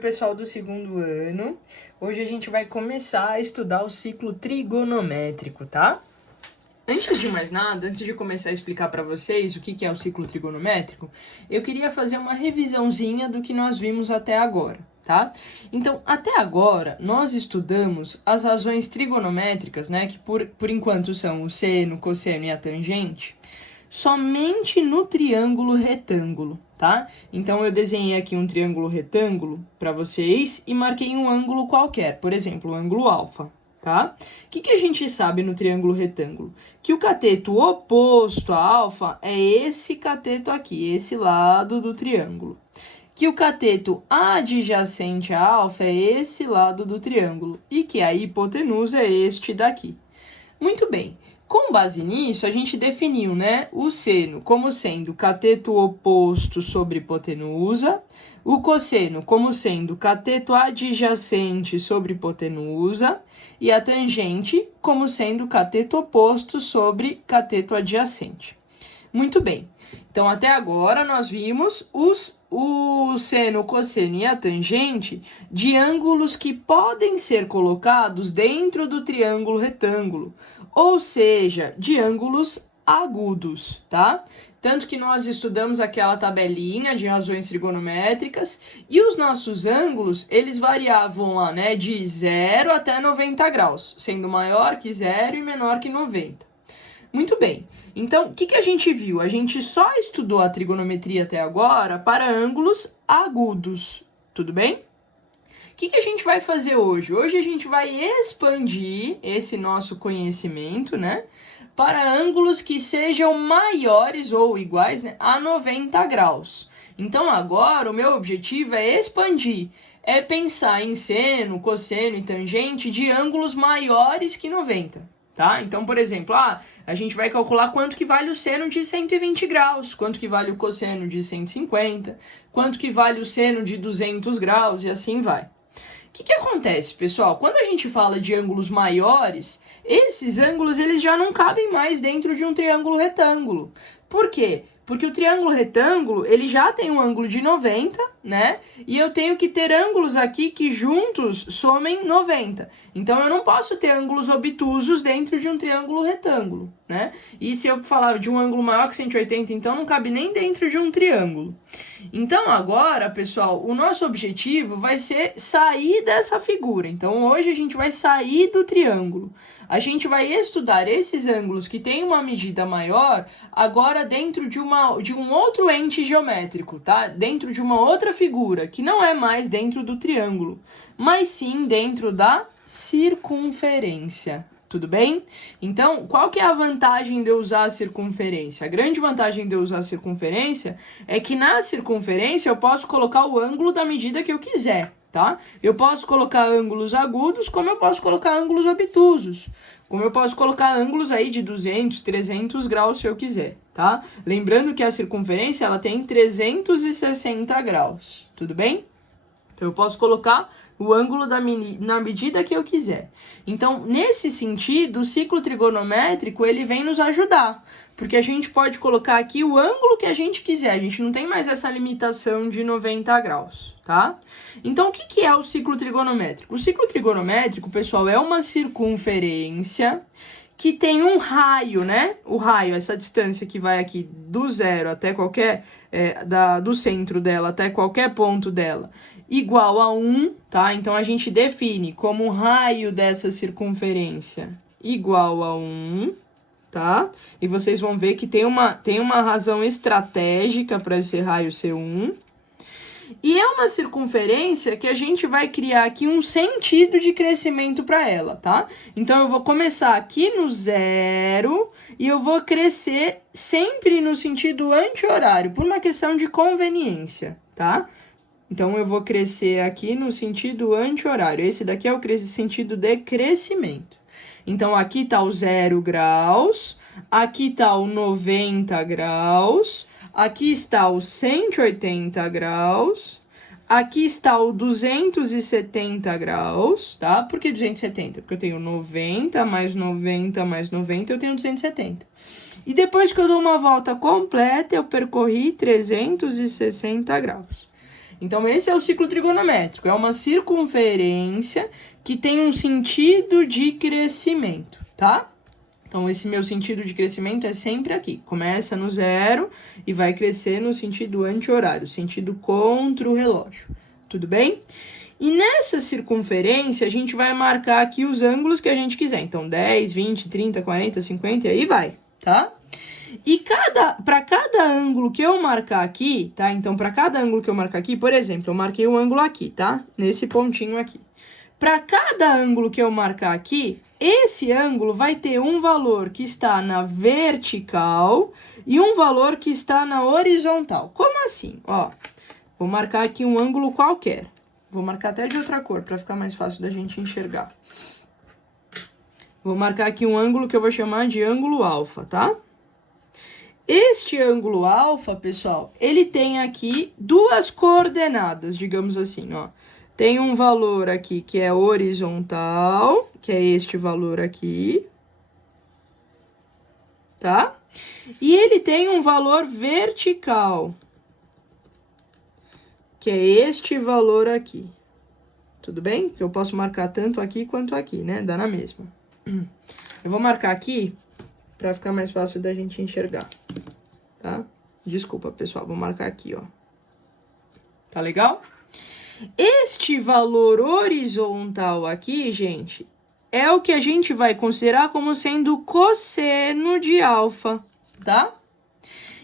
pessoal do segundo ano. Hoje a gente vai começar a estudar o ciclo trigonométrico, tá? Antes de mais nada, antes de começar a explicar para vocês o que é o ciclo trigonométrico, eu queria fazer uma revisãozinha do que nós vimos até agora, tá? Então, até agora, nós estudamos as razões trigonométricas, né, que por enquanto são o seno, cosseno e a tangente, somente no triângulo retângulo, tá? Então, eu desenhei aqui um triângulo retângulo para vocês e marquei um ângulo qualquer, por exemplo, o ângulo alfa, tá? O que a gente sabe no triângulo retângulo? Que o cateto oposto a alfa é esse cateto aqui, esse lado do triângulo. Que o cateto adjacente a alfa é esse lado do triângulo e que a hipotenusa é este daqui. Muito bem. Com base nisso, a gente definiu, né, o seno como sendo cateto oposto sobre hipotenusa, o cosseno como sendo cateto adjacente sobre hipotenusa e a tangente como sendo cateto oposto sobre cateto adjacente. Muito bem. Então, até agora, nós vimos o seno, o cosseno e a tangente de ângulos que podem ser colocados dentro do triângulo retângulo, ou seja, de ângulos agudos, tá? Tanto que nós estudamos aquela tabelinha de razões trigonométricas e os nossos ângulos, eles variavam lá, né, de 0 até 90 graus, sendo maior que 0 e menor que 90. Muito bem. Então, o que a gente viu? A gente só estudou a trigonometria até agora para ângulos agudos, tudo bem? O que a gente vai fazer hoje? Hoje a gente vai expandir esse nosso conhecimento, né, para ângulos que sejam maiores ou iguais, né, a 90 graus. Então, agora, o meu objetivo é expandir, é pensar em seno, cosseno e tangente de ângulos maiores que 90. Tá? Então, por exemplo, a gente vai calcular quanto que vale o seno de 120 graus, quanto que vale o cosseno de 150, quanto que vale o seno de 200 graus e assim vai. O que acontece, pessoal? Quando a gente fala de ângulos maiores, esses ângulos eles já não cabem mais dentro de um triângulo retângulo. Por quê? Porque o triângulo retângulo, ele já tem um ângulo de 90, né? E eu tenho que ter ângulos aqui que juntos somem 90. Então, eu não posso ter ângulos obtusos dentro de um triângulo retângulo, né? E se eu falar de um ângulo maior que 180, então não cabe nem dentro de um triângulo. Então, agora, pessoal, o nosso objetivo vai ser sair dessa figura. Então, hoje a gente vai sair do triângulo. A gente vai estudar esses ângulos que têm uma medida maior agora dentro de um outro ente geométrico, tá? Dentro de uma outra figura, que não é mais dentro do triângulo, mas sim dentro da circunferência. Tudo bem? Então, qual que é a vantagem de eu usar a circunferência? A grande vantagem de eu usar a circunferência é que na circunferência eu posso colocar o ângulo da medida que eu quiser, tá? Eu posso colocar ângulos agudos, como eu posso colocar ângulos obtusos. Como eu posso colocar ângulos aí de 200, 300 graus se eu quiser, tá? Lembrando que a circunferência, ela tem 360 graus, tudo bem? Então, eu posso colocar o ângulo na medida que eu quiser. Então, nesse sentido, o ciclo trigonométrico, ele vem nos ajudar, porque a gente pode colocar aqui o ângulo que a gente quiser, a gente não tem mais essa limitação de 90 graus, tá? Então, o que é o ciclo trigonométrico? O ciclo trigonométrico, pessoal, é uma circunferência que tem um raio, né? O raio, essa distância que vai aqui do zero até qualquer, do centro dela até qualquer ponto dela, igual a 1, tá? Então, a gente define como o raio dessa circunferência igual a 1, tá? E vocês vão ver que tem uma razão estratégica para esse raio ser 1. E é uma circunferência que a gente vai criar aqui um sentido de crescimento para ela, tá? Então, eu vou começar aqui no zero e eu vou crescer sempre no sentido anti-horário, por uma questão de conveniência, tá? Então, eu vou crescer aqui no sentido anti-horário. Esse daqui é o sentido de crescimento. Então, aqui está o 0 graus, aqui está o 90 graus, aqui está o 180 graus, aqui está o 270 graus, tá? Por que 270? Porque eu tenho 90 mais 90 mais 90, eu tenho 270. E depois que eu dou uma volta completa, eu percorri 360 graus. Então, esse é o ciclo trigonométrico. É uma circunferência que tem um sentido de crescimento, tá? Então, esse meu sentido de crescimento é sempre aqui. Começa no zero e vai crescer no sentido anti-horário, sentido contra o relógio. Tudo bem? E nessa circunferência, a gente vai marcar aqui os ângulos que a gente quiser. Então, 10, 20, 30, 40, 50 e aí vai, tá? E para cada ângulo que eu marcar aqui, tá? Então, para cada ângulo que eu marcar aqui, por exemplo, eu marquei um ângulo aqui, tá? Nesse pontinho aqui. Para cada ângulo que eu marcar aqui, esse ângulo vai ter um valor que está na vertical e um valor que está na horizontal. Como assim? Ó, vou marcar aqui um ângulo qualquer. Vou marcar até de outra cor, para ficar mais fácil da gente enxergar. Vou marcar aqui um ângulo que eu vou chamar de ângulo alfa, tá? Este ângulo alfa, pessoal, ele tem aqui duas coordenadas, digamos assim, ó. Tem um valor aqui que é horizontal, que é este valor aqui, tá? E ele tem um valor vertical, que é este valor aqui. Tudo bem? Que eu posso marcar tanto aqui quanto aqui, né? Dá na mesma. Eu vou marcar aqui para ficar mais fácil da gente enxergar, tá? Desculpa, pessoal, vou marcar aqui, ó. Tá legal? Este valor horizontal aqui, gente, é o que a gente vai considerar como sendo cosseno de alfa, tá?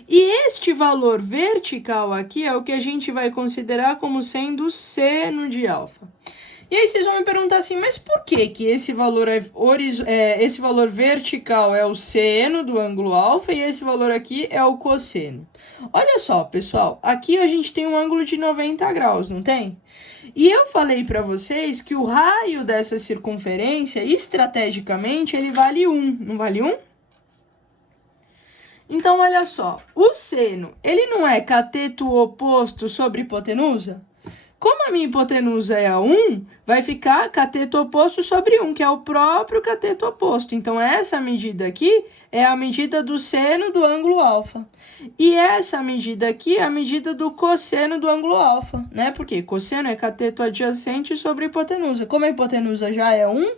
E este valor vertical aqui é o que a gente vai considerar como sendo seno de alfa. E aí vocês vão me perguntar assim, mas por que que esse valor, esse valor vertical é o seno do ângulo alfa e esse valor aqui é o cosseno? Olha só, pessoal, aqui a gente tem um ângulo de 90 graus, não tem? E eu falei para vocês que o raio dessa circunferência, estrategicamente, ele vale 1, não vale 1? Então, olha só, o seno, ele não é cateto oposto sobre hipotenusa? Como a minha hipotenusa é a 1, vai ficar cateto oposto sobre 1, que é o próprio cateto oposto. Então, essa medida aqui é a medida do seno do ângulo alfa. E essa medida aqui é a medida do cosseno do ângulo alfa, né? Porque cosseno é cateto adjacente sobre hipotenusa. Como a hipotenusa já é 1,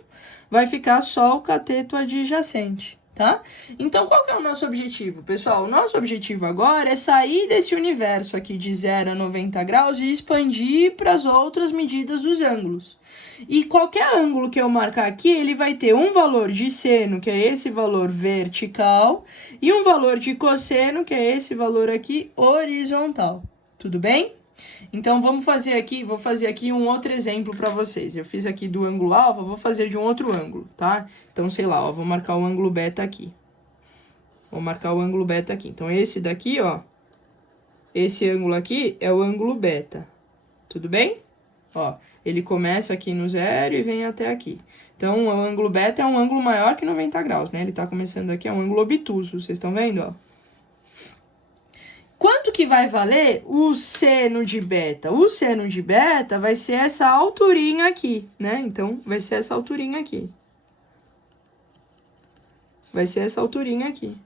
vai ficar só o cateto adjacente. Tá? Então, qual que é o nosso objetivo, pessoal? O nosso objetivo agora é sair desse universo aqui de 0 a 90 graus e expandir para as outras medidas dos ângulos. E qualquer ângulo que eu marcar aqui, ele vai ter um valor de seno, que é esse valor vertical, e um valor de cosseno, que é esse valor aqui horizontal. Tudo bem? Então, vou fazer aqui um outro exemplo para vocês. Eu fiz aqui do ângulo alfa, vou fazer de um outro ângulo, tá? Então, sei lá, ó, vou marcar o ângulo beta aqui. Vou marcar o ângulo beta aqui. Então, esse daqui, ó, esse ângulo aqui é o ângulo beta. Tudo bem? Ó, ele começa aqui no zero e vem até aqui. Então, o ângulo beta é um ângulo maior que 90 graus, né? Ele tá começando aqui, é um ângulo obtuso, vocês estão vendo, ó? Quanto que vai valer o seno de beta? O seno de beta vai ser essa alturinha aqui, né? Então, vai ser essa alturinha aqui. Vai ser essa alturinha aqui.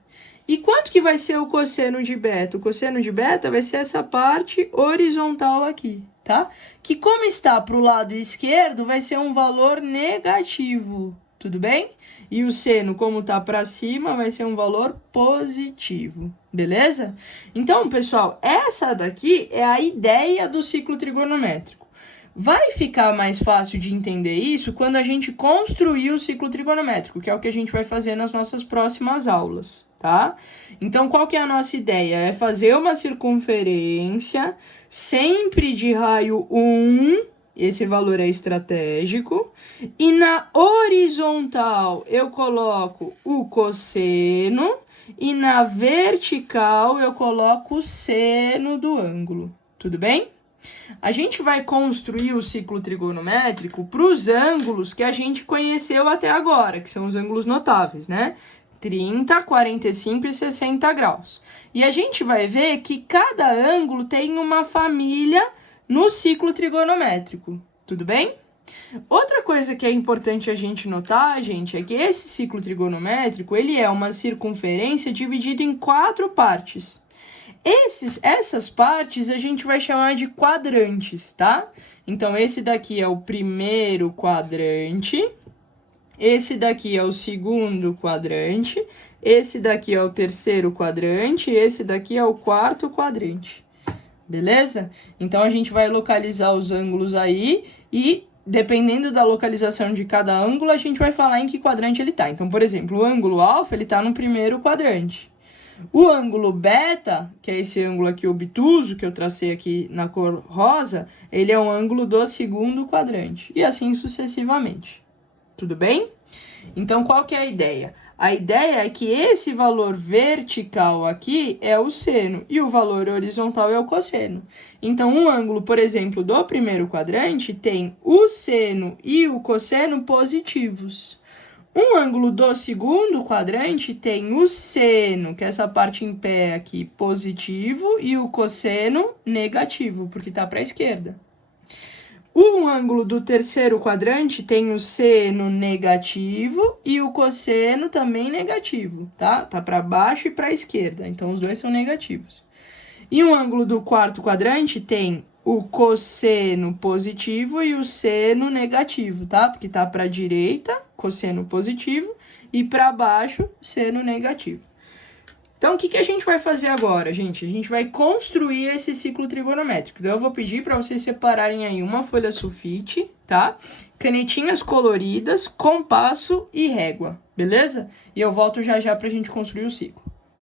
E quanto que vai ser o cosseno de beta? O cosseno de beta vai ser essa parte horizontal aqui, tá? Que como está para o lado esquerdo, vai ser um valor negativo, tudo bem? E o seno, como tá para cima, vai ser um valor positivo, beleza? Então, pessoal, essa daqui é a ideia do ciclo trigonométrico. Vai ficar mais fácil de entender isso quando a gente construir o ciclo trigonométrico, que é o que a gente vai fazer nas nossas próximas aulas, tá? Então, qual que é a nossa ideia? É fazer uma circunferência sempre de raio 1, esse valor é estratégico, e na horizontal eu coloco o cosseno e na vertical eu coloco o seno do ângulo, tudo bem? A gente vai construir o ciclo trigonométrico para os ângulos que a gente conheceu até agora, que são os ângulos notáveis, né? 30, 45 e 60 graus. E a gente vai ver que cada ângulo tem uma família no ciclo trigonométrico, tudo bem? Outra coisa que é importante a gente notar, gente, é que esse ciclo trigonométrico, ele é uma circunferência dividida em 4 partes. Essas partes a gente vai chamar de quadrantes, tá? Então, esse daqui é o primeiro quadrante, esse daqui é o segundo quadrante, esse daqui é o terceiro quadrante, esse daqui é o quarto quadrante. Beleza? Então, a gente vai localizar os ângulos aí e, dependendo da localização de cada ângulo, a gente vai falar em que quadrante ele tá. Então, por exemplo, o ângulo alfa, ele tá no primeiro quadrante. O ângulo beta, que é esse ângulo aqui obtuso, que eu tracei aqui na cor rosa, ele é um ângulo do segundo quadrante. E assim sucessivamente. Tudo bem? Então, qual que é a ideia? A ideia é que esse valor vertical aqui é o seno e o valor horizontal é o cosseno. Então, um ângulo, por exemplo, do primeiro quadrante tem o seno e o cosseno positivos. Um ângulo do segundo quadrante tem o seno, que é essa parte em pé aqui, positivo, e o cosseno negativo, porque está para a esquerda. Um ângulo do terceiro quadrante tem o seno negativo e o cosseno também negativo, tá? Tá para baixo e para a esquerda, então os dois são negativos. E um ângulo do quarto quadrante tem o cosseno positivo e o seno negativo, tá? Porque tá para a direita, cosseno positivo, e para baixo, seno negativo. Então, o que a gente vai fazer agora, gente? A gente vai construir esse ciclo trigonométrico. Então, eu vou pedir para vocês separarem aí uma folha sulfite, tá? Canetinhas coloridas, compasso e régua, beleza? E eu volto já já para a gente construir o ciclo.